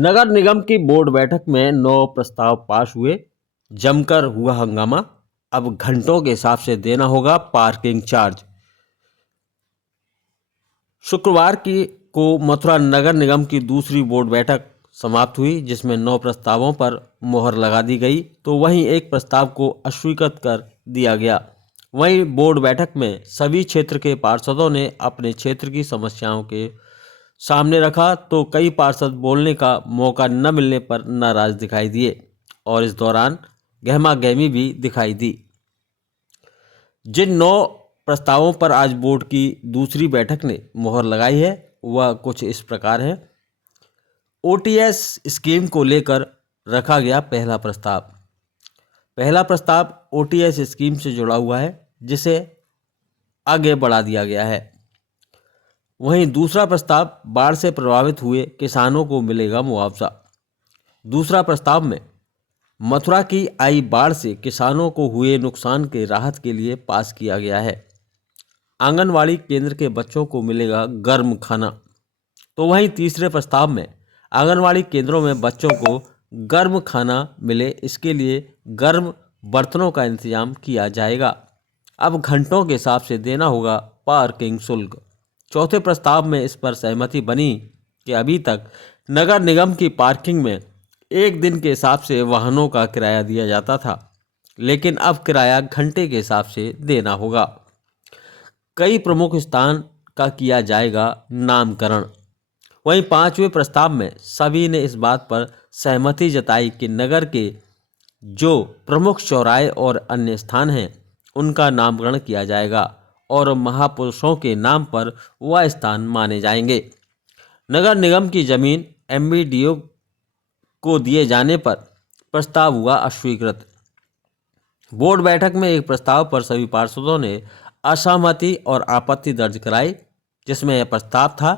नगर निगम की बोर्ड बैठक में 9 प्रस्ताव पास हुए। जमकर हुआ हंगामा। अब घंटों के हिसाब से देना होगा पार्किंग चार्ज। शुक्रवार को मथुरा नगर निगम की दूसरी बोर्ड बैठक समाप्त हुई, जिसमें 9 प्रस्तावों पर मोहर लगा दी गई, तो वहीं एक प्रस्ताव को अस्वीकृत कर दिया गया। वहीं बोर्ड बैठक में सभी क्षेत्र के पार्षदों ने अपने क्षेत्र की समस्याओं के सामने रखा, तो कई पार्षद बोलने का मौका न मिलने पर नाराज दिखाई दिए और इस दौरान गहमागहमी भी दिखाई दी। जिन 9 प्रस्तावों पर आज बोर्ड की दूसरी बैठक ने मोहर लगाई है, वह कुछ इस प्रकार है। ओटीएस स्कीम को लेकर रखा गया पहला प्रस्ताव ओटीएस स्कीम से जुड़ा हुआ है, जिसे आगे बढ़ा दिया गया है। वहीं दूसरा प्रस्ताव बाढ़ से प्रभावित हुए किसानों को मिलेगा मुआवजा। दूसरा प्रस्ताव में मथुरा की आई बाढ़ से किसानों को हुए नुकसान के राहत के लिए पास किया गया है। आंगनवाड़ी केंद्र के बच्चों को मिलेगा गर्म खाना। तो वहीं तीसरे प्रस्ताव में आंगनवाड़ी केंद्रों में बच्चों को गर्म खाना मिले, इसके लिए गर्म बर्तनों का इंतजाम किया जाएगा। अब घंटों के हिसाब से देना होगा पार्किंग शुल्क। चौथे प्रस्ताव में इस पर सहमति बनी कि अभी तक नगर निगम की पार्किंग में एक दिन के हिसाब से वाहनों का किराया दिया जाता था, लेकिन अब किराया घंटे के हिसाब से देना होगा। कई प्रमुख स्थान का किया जाएगा नामकरण। वहीं पांचवें प्रस्ताव में सभी ने इस बात पर सहमति जताई कि नगर के जो प्रमुख चौराहे और अन्य स्थान हैं, उनका नामकरण किया जाएगा और महापुरुषों के नाम पर वह स्थान माने जाएंगे। नगर निगम की जमीन एमबीडीओ को दिए जाने पर प्रस्ताव हुआ अस्वीकृत। बोर्ड बैठक में एक प्रस्ताव पर सभी पार्षदों ने असहमति और आपत्ति दर्ज कराई, जिसमें यह प्रस्ताव था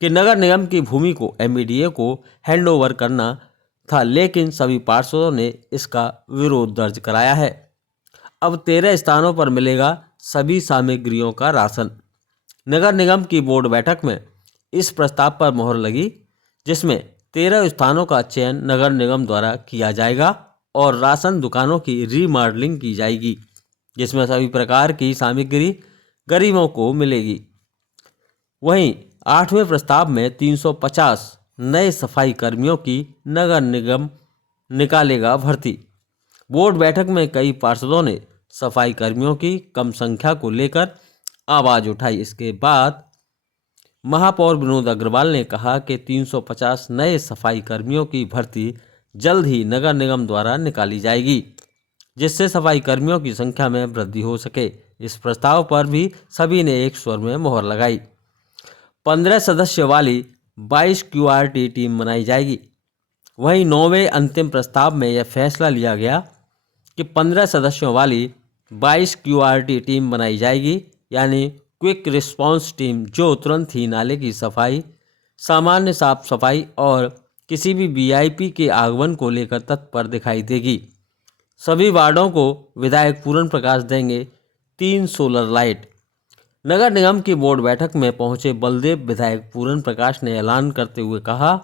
कि नगर निगम की भूमि को एमबीडीए को हैंडओवर करना था, लेकिन सभी पार्षदों ने इसका विरोध दर्ज कराया है। अब 13 स्थानों पर मिलेगा सभी सामग्रियों का राशन। नगर निगम की बोर्ड बैठक में इस प्रस्ताव पर मोहर लगी, जिसमें 13 स्थानों का चयन नगर निगम द्वारा किया जाएगा और राशन दुकानों की रीमॉडलिंग की जाएगी, जिसमें सभी प्रकार की सामग्री गरीबों को मिलेगी। वहीं 8वें प्रस्ताव में 350 नए सफाई कर्मियों की नगर निगम निकालेगा भर्ती। बोर्ड बैठक में कई पार्षदों ने सफाई कर्मियों की कम संख्या को लेकर आवाज उठाई। इसके बाद महापौर विनोद अग्रवाल ने कहा कि 350 नए सफाई कर्मियों की भर्ती जल्द ही नगर निगम द्वारा निकाली जाएगी, जिससे सफाई कर्मियों की संख्या में वृद्धि हो सके। इस प्रस्ताव पर भी सभी ने एक स्वर में मोहर लगाई। 15 सदस्य वाली 22 क्यूआरटी टीम बनाई जाएगी। वहीं 9वें अंतिम प्रस्ताव में यह फैसला लिया गया कि 15 सदस्यों वाली 22 क्यूआरटी टीम बनाई जाएगी, यानी क्विक रिस्पांस टीम, जो तुरंत ही नाले की सफाई, सामान्य साफ सफाई और किसी भी वीआईपी के आगमन को लेकर तत्पर दिखाई देगी। सभी वार्डों को विधायक पूर्ण प्रकाश देंगे 3 सोलर लाइट। नगर निगम की बोर्ड बैठक में पहुंचे बलदेव विधायक पूर्ण प्रकाश ने ऐलान करते हुए कहा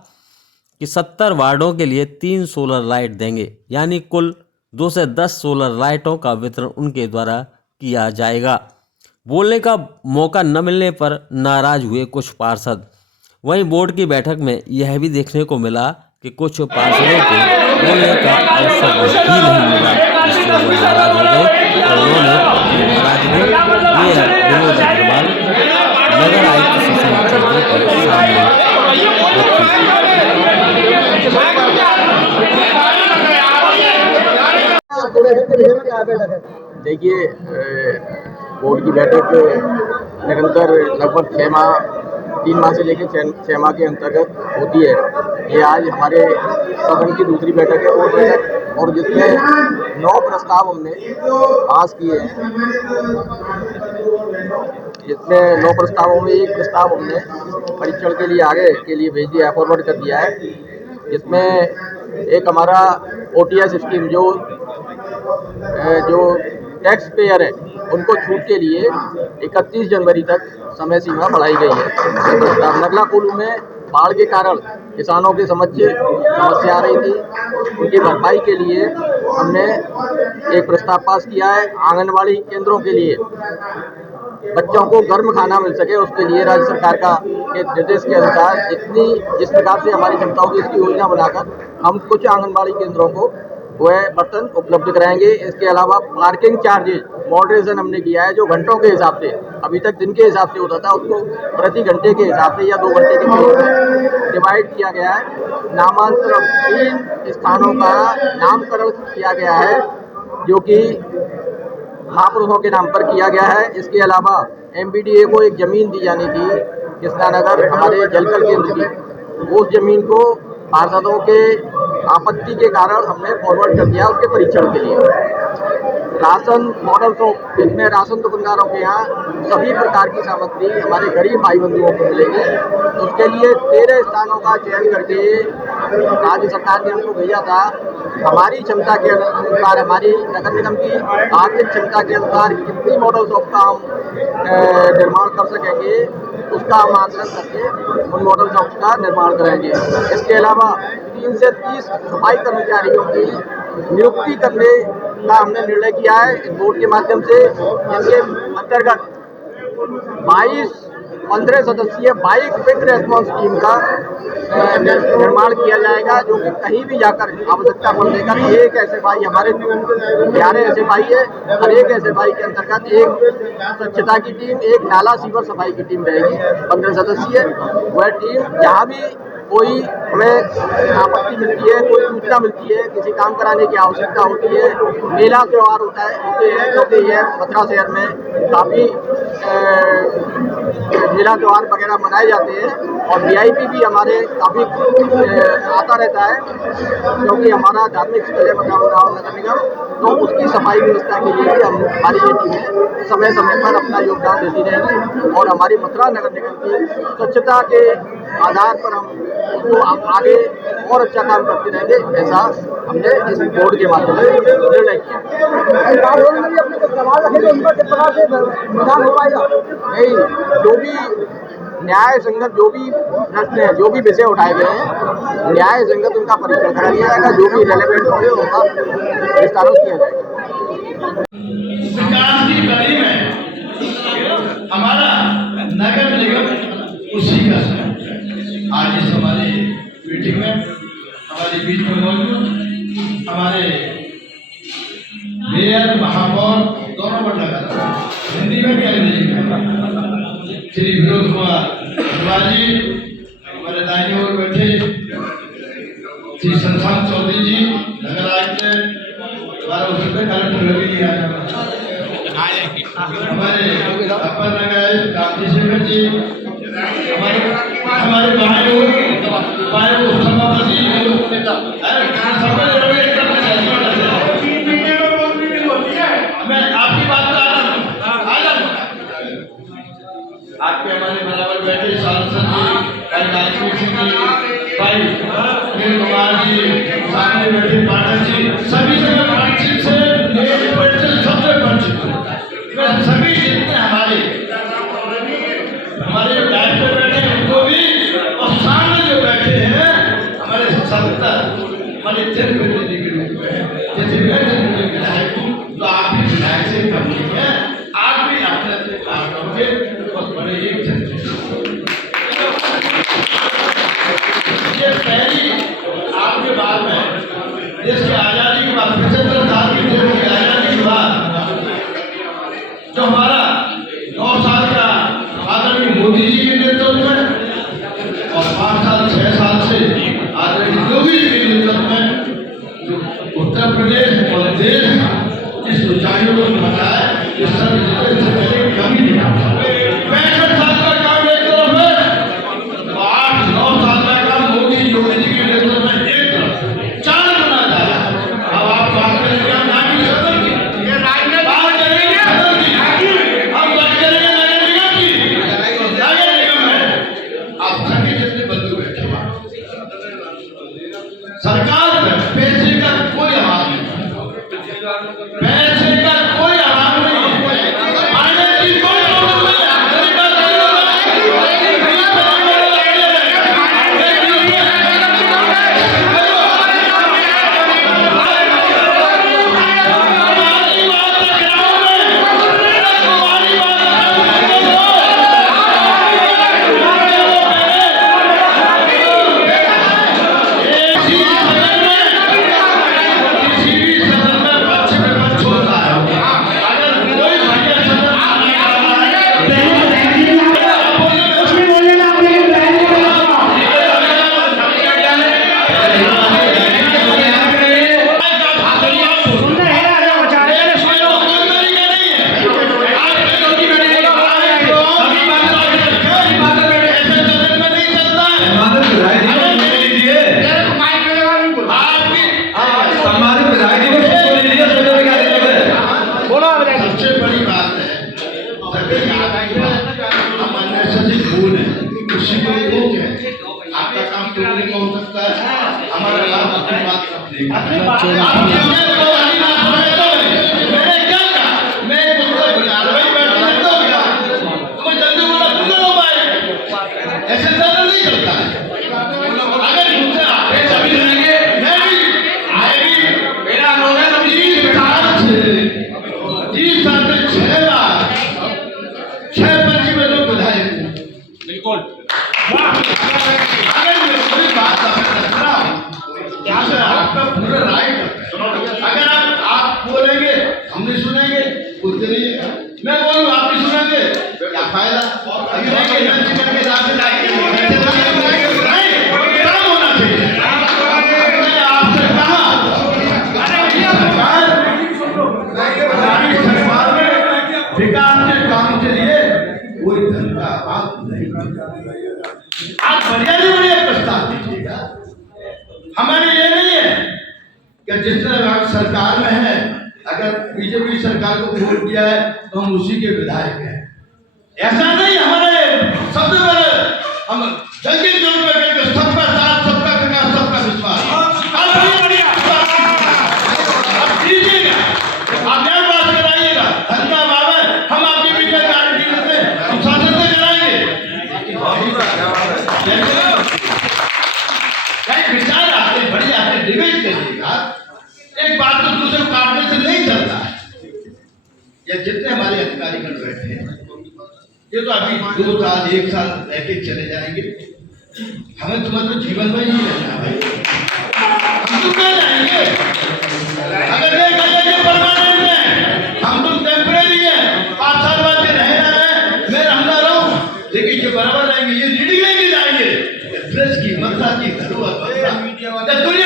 कि 70 वार्डों के लिए 3 सोलर लाइट देंगे, यानी कुल 2 से 10 सोलर लाइटों का वितरण उनके द्वारा किया जाएगा। बोलने का मौका न मिलने पर नाराज हुए कुछ पार्षद। वहीं बोर्ड की बैठक में यह भी देखने को मिला कि कुछ पार्षदों को बोलने का अवसर ही नहीं मिला, जिससे वो नाराज हो गए और उन्होंने अपनी नाराजगी विनोद अग्रवाल, नगर आयुक्त शशांक चौधरी के सामने रखी। देखिए, बोर्ड की बैठक निरंतर लगभग 3 माह से लेकर 6 माह के अंतर्गत होती है। ये आज हमारे सदन की दूसरी बैठक है बोर्ड बैठक, और जिसमें 9 प्रस्ताव हमने पास किए हैं। जिसमें 9 प्रस्तावों में एक प्रस्ताव हमने परीक्षण के लिए आगे के लिए भेज दिया, फॉरवर्ड कर दिया है। जिसमें एक हमारा ओटीएस स्कीम जो टैक्स पेयर है उनको छूट के लिए 31 जनवरी तक समय सीमा बढ़ाई गई है। प्रस्ताव नगला कुलू में बाढ़ के कारण किसानों के समस्या आ रही थी, उनकी भरपाई के लिए हमने एक प्रस्ताव पास किया है। आंगनबाड़ी केंद्रों के लिए बच्चों को गर्म खाना मिल सके, उसके लिए राज्य सरकार के निर्देश के अनुसार जिस प्रकार से हमारी क्षमता होगी इसकी योजना बनाकर हम कुछ आंगनबाड़ी केंद्रों को वह बर्तन उपलब्ध कराएंगे। इसके अलावा पार्किंग चार्जेज मॉडरेशन हमने किया है, जो घंटों के हिसाब से अभी तक दिन के हिसाब से होता था, उसको प्रति घंटे के हिसाब से या 2 घंटे के बीच डिवाइड किया गया है। नामांतरण 3 स्थानों का नामकरण किया गया है, जो कि महापुरुषों के नाम पर किया गया है। इसके अलावा MBDA को एक जमीन दी जानी थी कृष्णानगर हमारे जलकल केंद्र की, उस जमीन को पार्षदों के आपत्ति के कारण हमने फॉरवर्ड कर दिया उसके परीक्षण के लिए। राशन मॉडल शॉप, इसमें राशन दुकानदारों के यहाँ सभी प्रकार की सामग्री हमारे गरीब भाई बंधुओं को मिलेगी। उसके लिए 13 स्थानों का चयन करके राज्य सरकार ने हमको भेजा था। हमारी क्षमता के अनुसार, हमारी नगर निगम की आर्थिक क्षमता के अनुसार कितनी मॉडल शॉप का हम निर्माण कर सकेंगे, उसका हम आकलन करके उन मॉडल शॉप का निर्माण करेंगे। इसके अलावा 3 से 30 सफाई कर्मचारियों की नियुक्ति करने का हमने निर्णय किया है इस बोर्ड के माध्यम से। इसके अंतर्गत 15 सदस्यीय बाइक क्विक रेस्पॉन्स टीम का निर्माण किया जाएगा, जो कि कहीं भी जाकर आवश्यकता पड़ने का एक ऐसे भाई, हमारे 11 ऐसे भाई है, हर एक ऐसे भाई के अंतर्गत एक स्वच्छता की टीम, एक नाला सीवर सफाई की टीम रहेगी। 15 सदस्यीय वह टीम जहाँ भी कोई हमें आपत्ति मिलती है, कोई सूचना मिलती है, किसी काम कराने की आवश्यकता होती है, मेला त्यौहार होते हैं, क्योंकि यह मथुरा शहर में काफ़ी मेला त्यौहार वगैरह मनाए जाते हैं, और VIP भी हमारे काफ़ी आता रहता है, क्योंकि हमारा धार्मिक स्थल है मथुरा नगर निगम, तो उसकी सफाई व्यवस्था के लिए भी हमारी ये टीमें समय समय पर अपना योगदान देती रहेंगी, और हमारी मथुरा नगर निगम की स्वच्छता के आधार पर हम उसको आगे और अच्छा काम करते रहेंगे, ऐसा हमने इस बोर्ड के माध्यम से निर्णय किया। नहीं, जो भी न्याय संगत जो भी प्रश्न है, जो भी विषय उठाए गए हैं, न्याय संगत उनका परीक्षण करा दिया जाएगा, जो भी रेलेवेंट होंगे उनका विस्तार किया जाएगा। विकास की गति में हमारा नगर निगम उसी का आज इस हमारी मीटिंग में हमारे बीच में मौजूद हमारे मेयर, महापौर दोनों पर लगा, हिंदी में भी अंग्रेजी में, श्री विनोद कुमार तिवारी, हमारे दाहिनी ओर बैठे श्री संसार चौधरी जी, नगर आयुक्त, हमारा उसमें कलेक्टर रवि जी आए, हमारे अपर नगर आयुक्त कांति शेखर जी, हमारे सभापति मैं आपकी बात आपके हमारे बराबर बैठे सांसद जी, भाई कुमार जी, सामने बैठे पाठक जी, सभी जगह परिचित से सबसे परिचित, सभी जितने हमारे डायट पे बैठे उनको भी, और सामने जो बैठे हैं हमारे 70 हमारे जनप्रतिनिधि के रूप में, जैसे मैं जनप्रतिनिधि विधायक हूँ, तो आप भी विधायक से कम नहीं है, आप भी अपने अपने काम करोगे, बहुत बड़े एक ये पहली आपके बाद में देश की आज़ादी के बाद 75 साल की देश की आज़ादी के बाद जो हमारा 9 साल का आदरणीय मोदी जी के नेतृत्व में और 5 साल 6 साल से आदरणीय योगी जी के नेतृत्व में जो उत्तर प्रदेश और देश इस ऊंचाइयों को बताया, इस सब से पहले कभी नहीं आता। 65 साल का काम एक तरफ है, 8-9 साल का काम मोदी योगी जी के नेतृत्व में एक तरफ 4 गुना ज्यादा। अब आप बात करेंगे हम नागरिक सदन की, बात करेंगे सदन की, हम बात करेंगे नगर निगम की, नगर निगम में आप सभी जितने बंधु बैठे सरकार में पैसे का कोई अभाव नहीं, पैसे का कोई अभाव नहीं, मैंने क्या कहा, मैं कुछ कार्रवाई बैठने देता हूँ क्या? तुम्हें जल्दी बोला तुम ना हो पाए, ऐसे ज्यादा नहीं चलता है। अगर मुझसे आगे सभी सुनेंगे, मैं भी मेरा अनुभव 30 साल में 6 बार 6 पंची में लोग विधायक हूँ। बिल्कुल अगर मैं कोई बात यहाँ से आपका पूरा राइट है। अगर आप बोलेंगे हम नहीं सुनेंगे, बोलते नहीं है, मैं बोलूँ आप नहीं सुनेंगे, क्या फायदा? काम होना चाहिए। मैंने आपसे कहा हमारी सरकार में विकास के काम के लिए कोई धन का अभाव नहीं। आप बढ़िया प्रस्ताव दीजिएगा। हमारी ये नहीं है कि जिस तरह आप सरकार में है, अगर बीजेपी सरकार को वोट दिया है तो हम उसी के विधायक हैं, ऐसा नहीं। हमारे सबसे बड़े हम जंगी जोर में कहते सबका साथ, सबका विकास, सबका विश्वास। आप दीजिएगा, आप नया बात कराइएगा, धन का अभाव है, हम आपकी भी गारंटी देते हैं, हम शासन से कराएंगे। विचार आते बढ़िया आते डिबेट करिएगा। एक बात तो दूसरे को काटने से नहीं चलता है। या जितने हमारे अधिकारीगण बैठे हैं, ये तो अभी 2 साल 1 साल रह के चले जाएंगे। हमें तुम्हें तो जीवन में ही रहना है, हम तो क्या जाएंगे? अगर ये कहेंगे परमानेंट है, हम तुम टेम्परेरी है, 5 साल बाद के रहे ना रहे, मैं रहना रहूं, लेकिन ये बराबर रहेंगे, ये रीडिंग लेके जाएंगे। ड्रेस की, मक्खा की, धरुआ, दुनिया